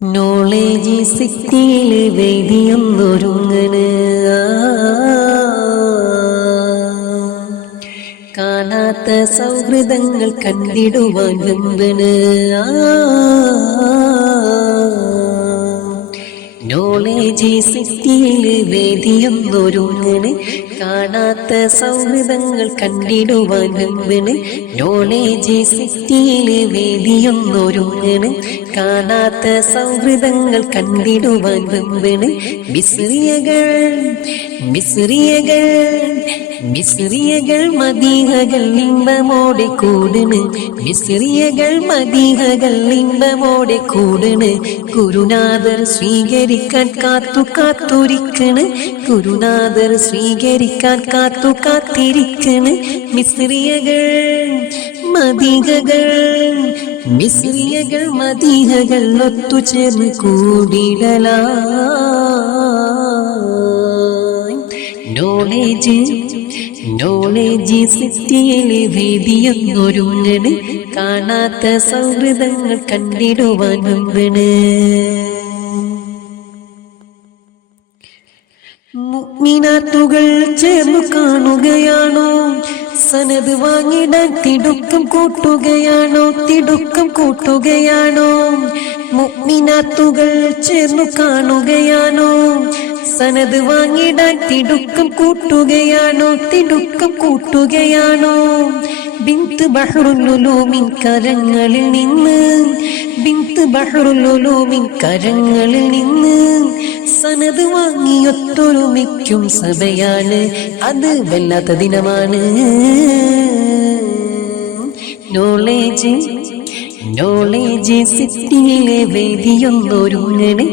knowledge സിറ്റിയിലെ വേദിയൊന്നൊരുങ്ങണ് കാണാത്ത സൗഹൃദങ്ങൾ കണ്ടിടുവാൻ വെമ്പണ് നോളേജ് സിറ്റിയിലെ വേദിയൊന്നൊരുങ്ങണ് കാണാത്ത സൗഹൃദങ്ങൾ കണ്ടിടുവാൻ വെമ്പണ് നോളേജ് സിറ്റിയിലെ വേദിയൊന്നൊരുങ്ങണ് കാണാത്ത സൗഹൃദങ്ങൾ കണ്ടിടുവാൻ വെമ്പണ് മിസ്രിയകൾ മദീഹകൾ ഇമ്പമോടെ കൂടണ് മിസ്രിയകൾ മദീഹകൾ ഇമ്പമോടെ കൂടണ് ഗുരുനാഥർ സ്വീകരിക്കാൻ കാത്തിരിക്കണ് ഗുരുനാഥർ സ്വീകരിക്കാൻ കാത്തിരിക്കണ് മിസ്രിയകൾ മദീഹകൾ ഒത്തുചേർന്ന് കൂടിടലായി നോളേജ് സിറ്റിയിലെ വേദിയൊന്നൊരുങ്ങണ് കാണാത്ത സൗഹൃദങ്ങൾ കണ്ടിടുവാൻ വെമ്പണ് മുഅ്മിനാത്തുകൾ ചേർന്നു കാണുകയാണോ സനത് വാങ്ങിടാൻ തിടുക്കം കൂട്ടുകയാണോ മുഅ്മിനാത്തുകൾ ചേർന്നു കാണുകയാണോ സനത് വാങ്ങിടാൻ തിടുക്കം കൂട്ടുകയാണോ ബിന്ത് ബഹ്റുൽ ഉലൂമിൻ കരങ്ങളിൽ നിന്ന് സനത് വാങ്ങിയൊത്തൊരുമിക്കും സഭയാണ് അത് വല്ലാത്ത ദിനമാണ് നോളേജ് സിറ്റിയിലെ വേദിയൊന്നൊരുങ്ങണ്